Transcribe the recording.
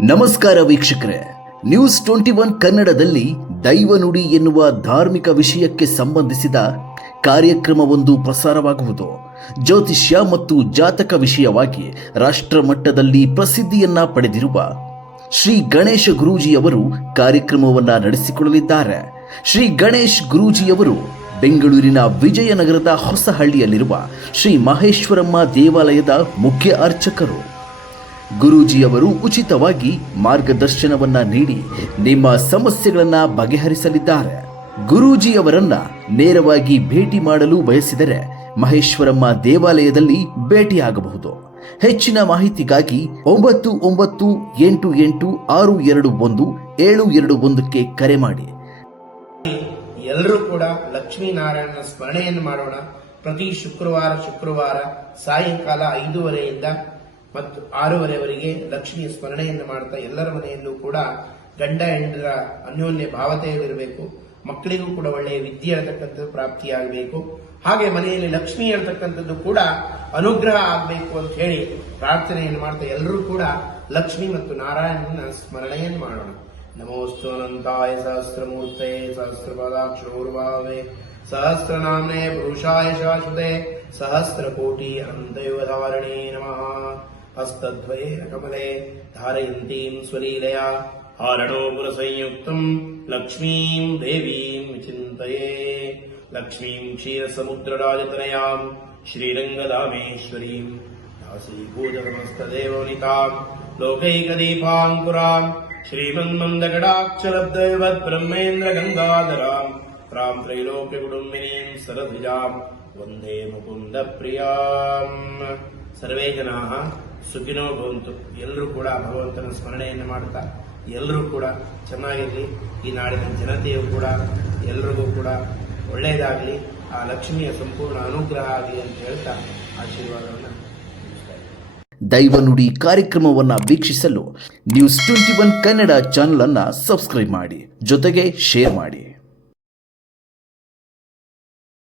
ನಮಸ್ಕಾರ ವೀಕ್ಷಕರೇ. News twenty one ಕನ್ನಡದಲ್ಲಿ ದೈವ ನುಡಿ ಎನ್ನುವ ಧಾರ್ಮಿಕ ವಿಷಯಕ್ಕೆ ಸಂಬಂಧಿಸಿದ ಕಾರ್ಯಕ್ರಮವೊಂದು ಪ್ರಸಾರವಾಗುವುದು. ಜ್ಯೋತಿಷ್ಯ ಮತ್ತು ಜಾತಕ ವಿಷಯವಾಗಿ ರಾಷ್ಟ್ರ ಮಟ್ಟದಲ್ಲಿ ಪ್ರಸಿದ್ಧಿಯನ್ನ ಪಡೆದಿರುವ ಶ್ರೀ ಗಣೇಶ ಗುರೂಜಿಯವರು ಕಾರ್ಯಕ್ರಮವನ್ನ ನಡೆಸಿಕೊಳ್ಳಲಿದ್ದಾರೆ. ಶ್ರೀ ಗಣೇಶ್ ಗುರೂಜಿಯವರು ಬೆಂಗಳೂರಿನ ವಿಜಯನಗರದ ಹೊಸಹಳ್ಳಿಯಲ್ಲಿರುವ ಶ್ರೀ ಮಹೇಶ್ವರಮ್ಮ ದೇವಾಲಯದ ಮುಖ್ಯ ಅರ್ಚಕರು. ಗುರೂಜಿಯವರು ಉಚಿತವಾಗಿ ಮಾರ್ಗದರ್ಶನವನ್ನ ನೀಡಿ ನಿಮ್ಮ ಸಮಸ್ಯೆಗಳನ್ನ ಬಗೆಹರಿಸಲಿದ್ದಾರೆ. ಗುರೂಜಿಯವರನ್ನ ನೇರವಾಗಿ ಭೇಟಿ ಮಾಡಲು ಬಯಸಿದರೆ ಮಹೇಶ್ವರಮ್ಮ ದೇವಾಲಯದಲ್ಲಿ ಭೇಟಿಯಾಗಬಹುದು. ಹೆಚ್ಚಿನ ಮಾಹಿತಿಗಾಗಿ ಒಂಬತ್ತು ಒಂಬತ್ತು ಎಂಟು ಎಂಟು ಆರು ಎರಡು ಒಂದು ಏಳು ಎರಡು ಒಂದಕ್ಕೆ ಕರೆ ಮಾಡಿ. ಎಲ್ಲರೂ ಕೂಡ ಲಕ್ಷ್ಮೀನಾರಾಯಣನ ಸ್ಮರಣೆಯನ್ನು ಮಾಡೋಣ. ಪ್ರತಿ ಶುಕ್ರವಾರ ಶುಕ್ರವಾರ ಸಾಯಂಕಾಲ ಐದೂವರೆಯಿಂದ ಮತ್ತು ಆರೂವರೆವರೆಗೆ ಲಕ್ಷ್ಮಿಯ ಸ್ಮರಣೆಯನ್ನು ಮಾಡ್ತಾ ಎಲ್ಲರ ಮನೆಯಲ್ಲೂ ಕೂಡ ಗಂಡ, ಹೆಂಡರ ಅನ್ಯೋನ್ಯ ಭಾವತೆಯಲ್ಲಿರಬೇಕು. ಮಕ್ಕಳಿಗೂ ಕೂಡ ಒಳ್ಳೆಯ ವಿದ್ಯೆ ಇರತಕ್ಕಂಥದ್ದು ಪ್ರಾಪ್ತಿಯಾಗಬೇಕು. ಹಾಗೆ ಮನೆಯಲ್ಲಿ ಲಕ್ಷ್ಮಿ ಇರತಕ್ಕಂಥದ್ದು ಕೂಡ ಅನುಗ್ರಹ ಆಗಬೇಕು ಅಂತ ಹೇಳಿ ಪ್ರಾರ್ಥನೆಯನ್ನು ಮಾಡ್ತಾ ಎಲ್ಲರೂ ಕೂಡ ಲಕ್ಷ್ಮಿ ಮತ್ತು ನಾರಾಯಣನ ಸ್ಮರಣೆಯನ್ನು ಮಾಡೋಣ. ನಮೋಸ್ತು ಅನಂತಾಯ ಸಹಸ್ರ ಸಹಸ್ರಪದಾಕ್ಷೋರ್ಭಾವೆ ಸಹಸ್ರನಾಮ್ನೆ ಪುರುಷಾಯ ಶಾಶ್ವತೆ ಸಹಸ್ರಕೋಟಿ ಅನಂತಯುಗಧಾರಣೇ ನಮಃ. हस्तद्वये कमले धारयन्तीम् स्वलीलया हारणोपुरसंयुक्तम् लक्ष्मीम् देवीम् विचिन्तये लक्ष्मीम् क्षीरसमुद्रराजतनयाम् श्रीरङ्गदामेश्वरीम् दासीभूजनमस्तदेवनिताम् लोकैकदीपाङ्कुराम् श्रीमन्मन्दगडाक्षरब्दैवत् ब्रह्मेन्द्रगङ्गाधराम् राम् त्रैलोक्यकुटुम्बिनीम् सरधिजाम् वन्दे मुकुन्दप्रियाम् सर्वे जनाः ಸುಖಿನೋ ಭವಂತು. ಎಲ್ಲರೂ ಕೂಡ ಭಗವಂತನ ಸ್ಮರಣೆಯನ್ನು ಮಾಡ್ತಾ, ಎಲ್ಲರೂ ಕೂಡ ಚೆನ್ನಾಗಿರಲಿ. ಈ ನಾಡಿನ ಜನತೆಯು ಕೂಡ, ಎಲ್ರಿಗೂ ಕೂಡ ಒಳ್ಳೆಯದಾಗಲಿ. ಆ ಲಕ್ಷ್ಮಿಯ ಸಂಪೂರ್ಣ ಅನುಗ್ರಹ ಆಗಲಿ ಅಂತ ಹೇಳ್ತಾ ಆಶೀರ್ವಾದವನ್ನು ಮುಗಿಸ್ತಾ ಇದ್ದೀನಿ. ದೈವ ನುಡಿ ಕಾರ್ಯಕ್ರಮವನ್ನು ವೀಕ್ಷಿಸಲು news twenty one Kannada channel ಅನ್ನ ಸಬ್ಸ್ಕ್ರೈಬ್ ಮಾಡಿ, ಜೊತೆಗೆ ಶೇರ್ ಮಾಡಿ.